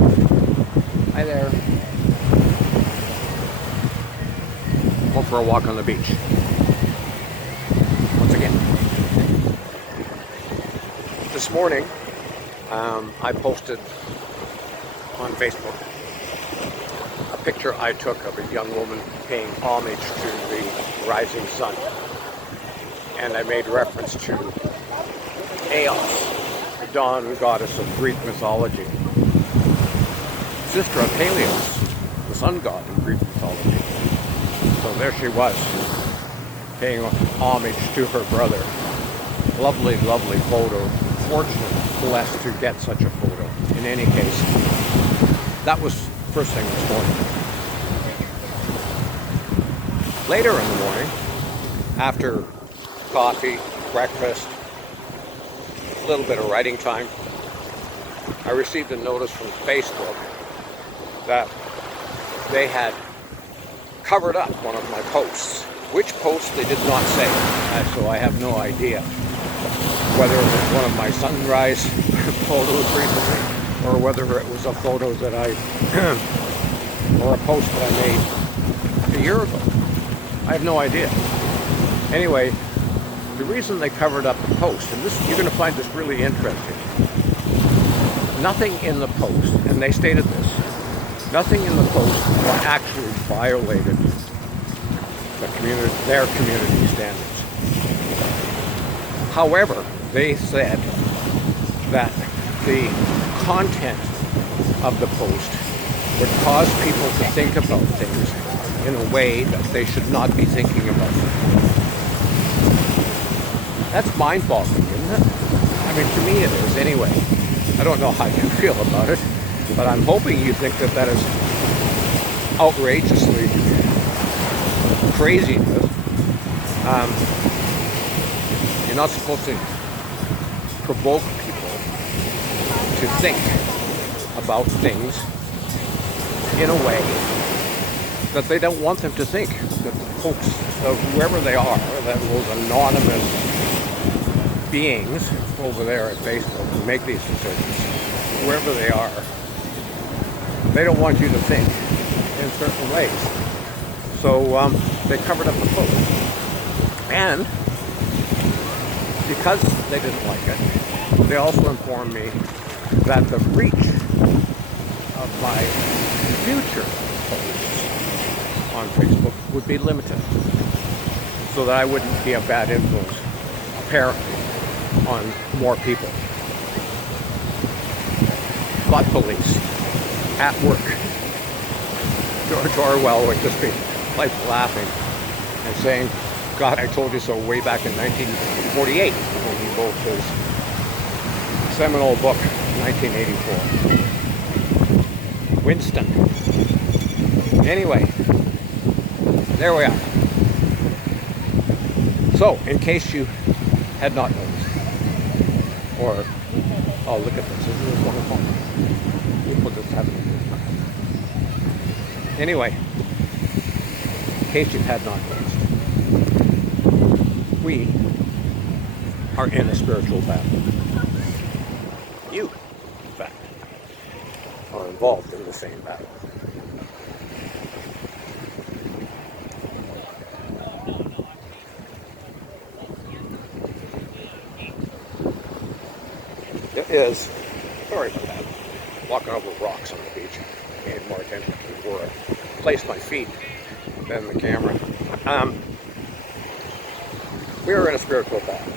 Hi there. Going for a walk on the beach. Once again. This morning, I posted on Facebook a picture I took of a young woman paying homage to the rising sun. And I made reference to Eos, the dawn goddess of Greek mythology, sister of Helios, the sun god in Greek mythology. So there she was, paying homage to her brother. Lovely, lovely photo. Fortunate, blessed to get such a photo. In any case, that was first thing this morning. Later in the morning, after coffee, breakfast, a little bit of writing time, I received a notice from Facebook that they had covered up one of my posts. Which post they did not say, so I have no idea whether it was one of my sunrise photos recently or whether it was a photo that or a post that I made a year ago. I have no idea. Anyway, the reason they covered up the post, and this you're going to find this really interesting, nothing in the post, and they stated this, nothing in the post actually violated their community standards. However, they said that the content of the post would cause people to think about things in a way that they should not be thinking about them. That's mind-boggling, isn't it? I mean, to me it is anyway. I don't know how you feel about it, but I'm hoping you think that is outrageously craziness. You're not supposed to provoke people to think about things in a way that they don't want them to think. That folks, whoever they are, that those anonymous beings over there at Facebook who make these decisions, whoever they are, they don't want you to think in certain ways. So they covered up the post. And because they didn't like it, they also informed me that the reach of my future posts on Facebook would be limited so that I wouldn't be a bad influence, apparently, on more people. But police at work. George Orwell would just be like laughing and saying, God, I told you so way back in 1948 when he wrote his seminal book, 1984. Winston. Anyway, there we are. So, in case you had not noticed, or, oh, look at this, isn't this wonderful? You put this happening. Anyway, in case you had not noticed, we are in a spiritual battle. You, in fact, are involved in the same battle. It is, sorry about that, walking over rocks on the beach. I paid more attention to where I placed my feet than the camera. We are in a spiritual battle.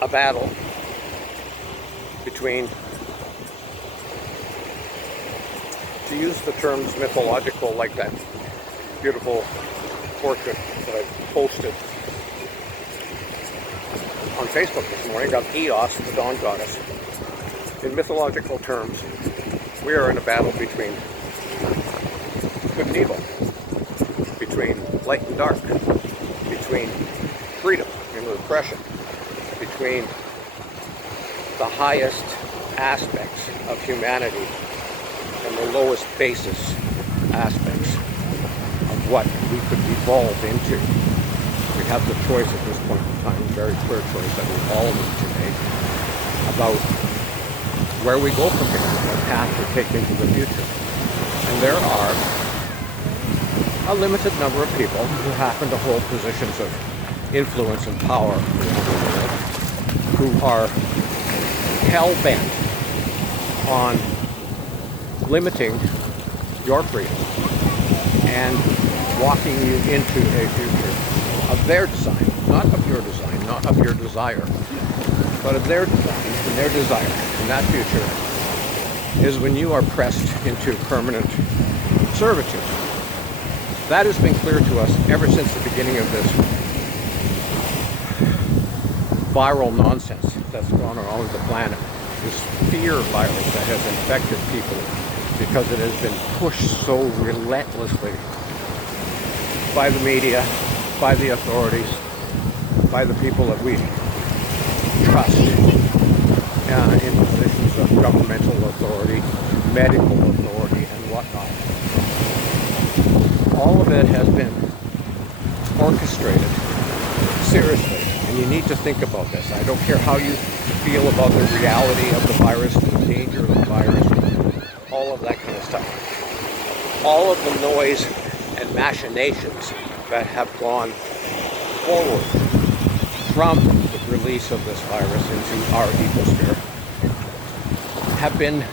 A battle between, to use the terms mythological, like that beautiful portrait that I posted on Facebook this morning of Eos, the dawn goddess. In mythological terms, we are in a battle between good and evil, between light and dark, between freedom and repression, between the highest aspects of humanity and the lowest basis aspects of what we could evolve into. We have the choice at this point in time, very clear choice that we all need to make about where we go from here, what path we take into the future. And there are a limited number of people who happen to hold positions of influence and power around the world who are hell-bent on limiting your freedom and walking you into a future of their design, not of your design, not of your desire, but of their design and their desire. And that future is when you are pressed into permanent servitude. That has been clear to us ever since the beginning of this viral nonsense that's gone around the planet. This fear virus that has infected people because it has been pushed so relentlessly by the media, by the authorities, by the people that we trust in positions of governmental authority, medical authority, and whatnot. All of it has been orchestrated seriously, and you need to think about this. I don't care how you feel about the reality of the virus, the danger of the virus, all of that kind of stuff. All of the noise and machinations that have gone forward from the release of this virus into our ecosphere have been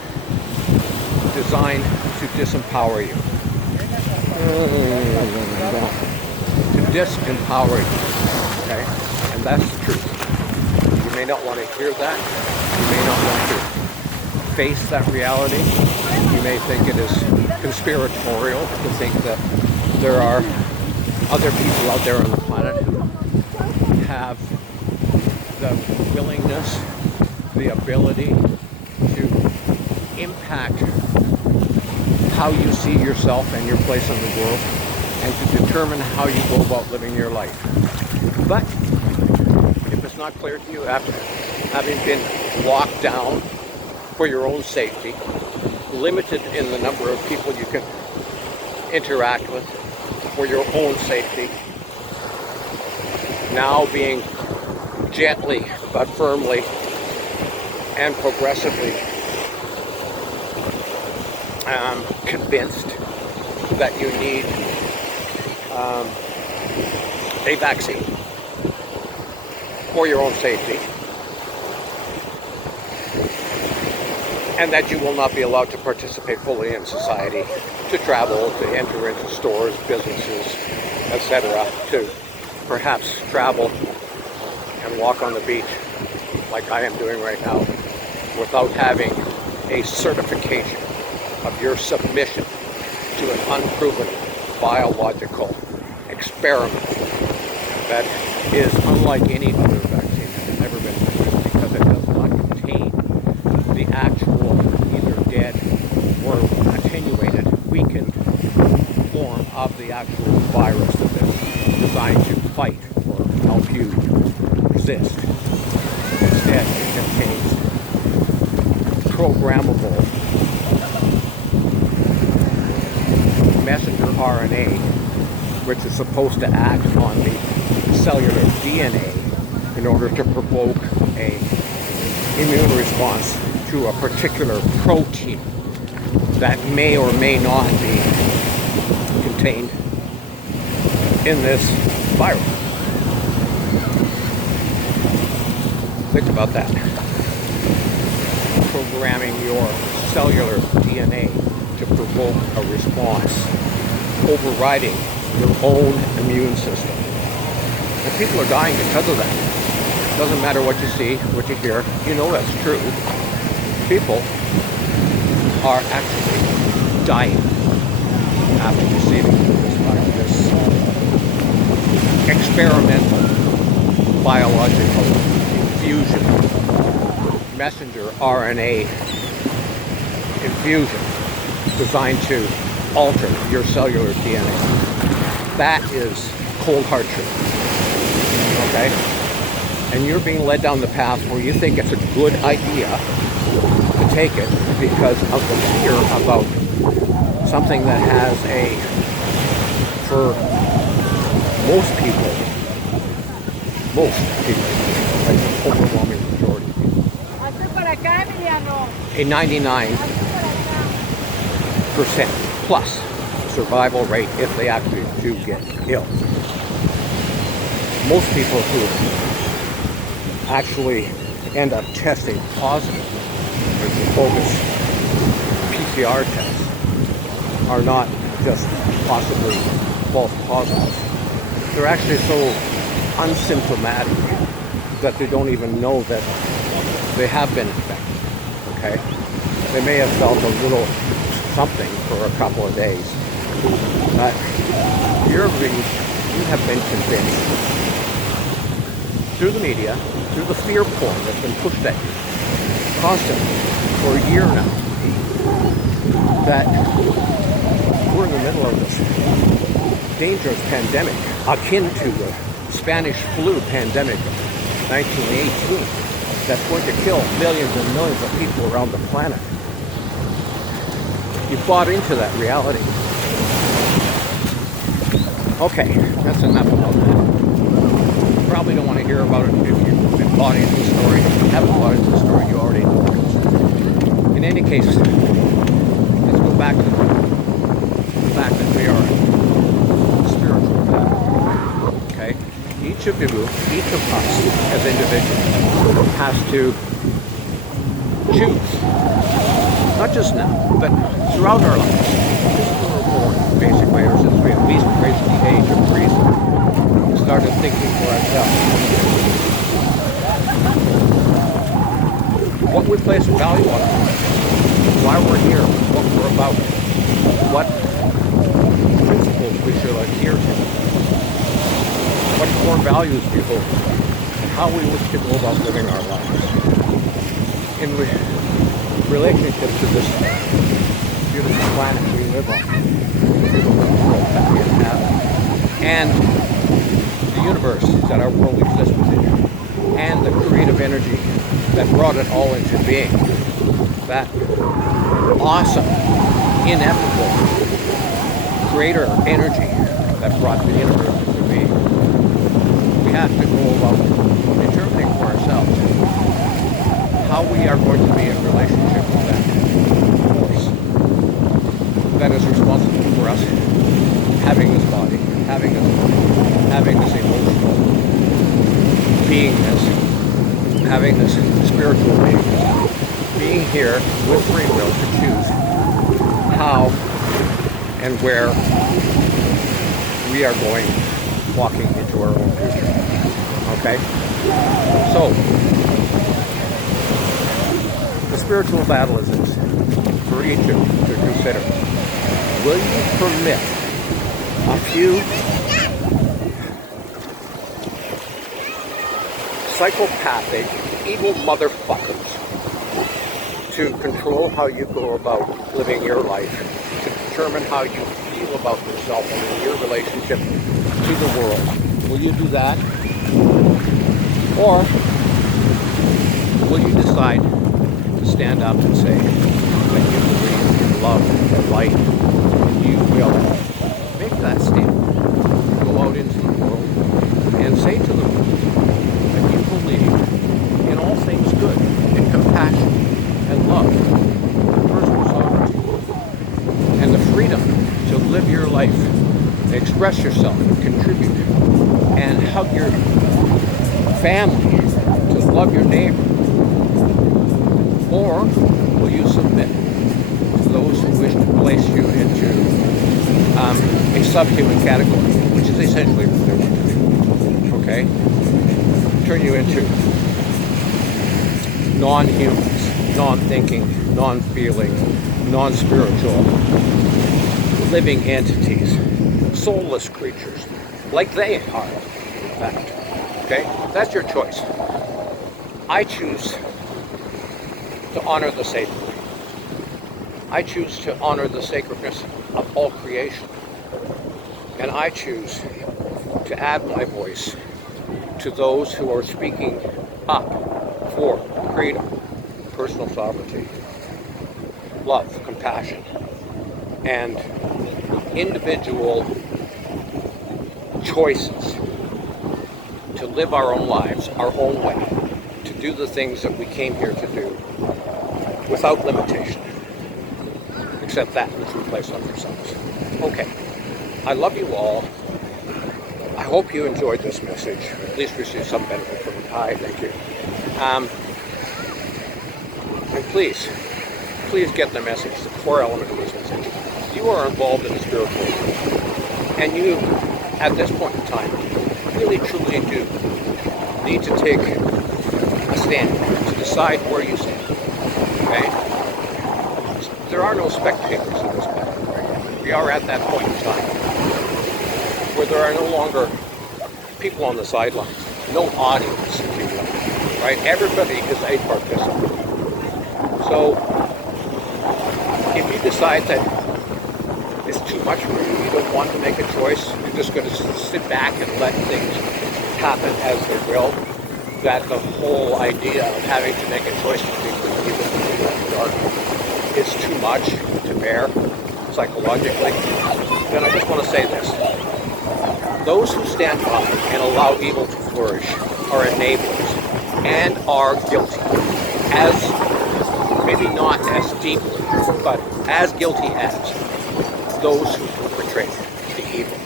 designed to disempower you. To disempower you. Okay? And that's the truth. You may not want to hear that. You may not want to face that reality. You may think it is conspiratorial to think that there are other people out there on the planet who have the willingness, the ability to impact how you see yourself and your place in the world, and to determine how you go about living your life. But if it's not clear to you after having been locked down for your own safety, limited in the number of people you can interact with for your own safety, now being gently but firmly and progressively convinced that you need a vaccine for your own safety, and that you will not be allowed to participate fully in society, to travel, to enter into stores, businesses, etc., to perhaps travel and walk on the beach like I am doing right now without having a certification of your submission to an unproven biological experiment that is unlike any other vaccine that has ever been produced, because it does not contain the actual either dead or attenuated, weakened form of the actual virus that is designed to fight or help you resist. Instead, it contains programmable messenger RNA, which is supposed to act on the cellular DNA in order to provoke an immune response to a particular protein that may or may not be contained in this virus. Think about that. Programming your cellular DNA to provoke a response, overriding your own immune system. And people are dying because of that. Doesn't matter what you see, what you hear, you know that's true. People are actually dying after receiving this experimental biological infusion, messenger RNA infusion designed to alter your cellular DNA. That is cold hard truth. Okay? And you're being led down the path where you think it's a good idea to take it because of the fear about something that has for most people, like the overwhelming majority of people, a 99% plus survival rate if they actually do get ill. Most people who actually end up testing positive with the bogus PCR tests are not just possibly false positives. They're actually so unsymptomatic that they don't even know that they have been infected, okay? They may have felt a little something for a couple of days, but you have been convinced through the media, through the fear porn that's been pushed at you constantly for a year now, that we're in the middle of this dangerous pandemic akin to the Spanish flu pandemic of 1918 that's going to kill millions and millions of people around the planet. You bought into that reality. Okay, that's enough about that. You probably don't want to hear about it if you've been bought into the story. If you haven't bought into the story, you already know it. In any case, let's go back to the fact that we are spiritual battle. Okay? Each of you, each of us as individuals has to choose. Not just now, but throughout our lives. Since we were born, basically, or since we at least reached the age of reason, we started thinking for ourselves. What we place value on, why we're here, what we're about, what principles we should adhere to, what core values we hold, and how we wish to go about living our lives. In relationship to this beautiful planet we live on, the beautiful world that we inhabit, and the universe that our world exists within, and the creative energy that brought it all into being. That awesome, ineffable creator energy that brought the universe into being. We have to go about determining for ourselves how we are going to be in relationship with that force that is responsible for us having this body, having this emotional beingness, having this spiritual beingness, being here with free will to choose how and where we are going, walking into our own future. Okay? So, the spiritual battle is this, for each of you to consider. Will you permit a few psychopathic, evil motherfuckers to control how you go about living your life, to determine how you feel about yourself and your relationship to the world? Will you do that? Or will you decide to stand up and say that you believe in love and light, and you will make that statement, go out into the world and say to the world that you believe in all things good, in compassion and love, and personal sovereignty, and the freedom to live your life, express yourself, contribute, and hug your family, to love your neighbor? Or will you submit to those who wish to place you into a subhuman category, which is essentially what they want to do? Okay? Turn you into non-humans, non-thinking, non-feeling, non-spiritual, living entities, soulless creatures, like they are, in fact. Okay? That's your choice. I choose to honor the sacred. I choose to honor the sacredness of all creation. And I choose to add my voice to those who are speaking up for freedom, personal sovereignty, love, compassion, and individual choices to live our own lives, our own way, to do the things that we came here to do, without limitation, except that which we place on ourselves. Okay, I love you all. I hope you enjoyed this message, at least received some benefit from it. Hi, thank you. And please get the message, the core element of this message. You are involved in the spiritual world, and you, at this point in time, really truly do need to take a stand, to decide where you stand. Okay? There are no spectators in this battle. We are at that point in time where there are no longer people on the sidelines, no audience, if you will. Right? Everybody is a participant. So, if you decide that it's too much for you, you don't want to make a choice, you're just going to sit back and let things happen as they will, that the whole idea of having to make a choice between the evil and the dark is too much to bear psychologically, then I just want to say this. Those who stand by and allow evil to flourish are enablers and are guilty, as maybe not as deeply, but as guilty as those who perpetrate the evil.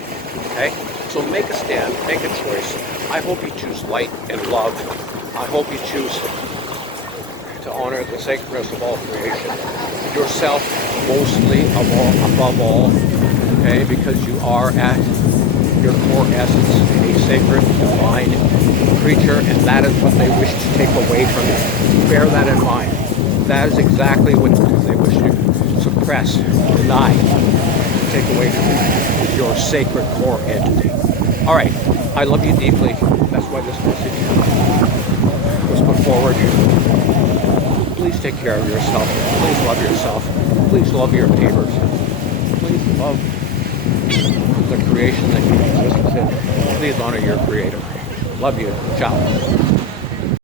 Okay? So make a stand, make a choice. I hope you choose light and love. I hope you choose to honor the sacredness of all creation. Yourself mostly above all. Okay? Because you are at your core essence a sacred, divine creature, and that is what they wish to take away from you. Bear that in mind. That is exactly what they wish to suppress, deny, take away from you, your sacred core entity. All right, I love you deeply. That's why this message was put forward. Please take care of yourself. Please love yourself. Please love your neighbors. Please love the creation that you exist in. Please honor your creator. Love you. Ciao.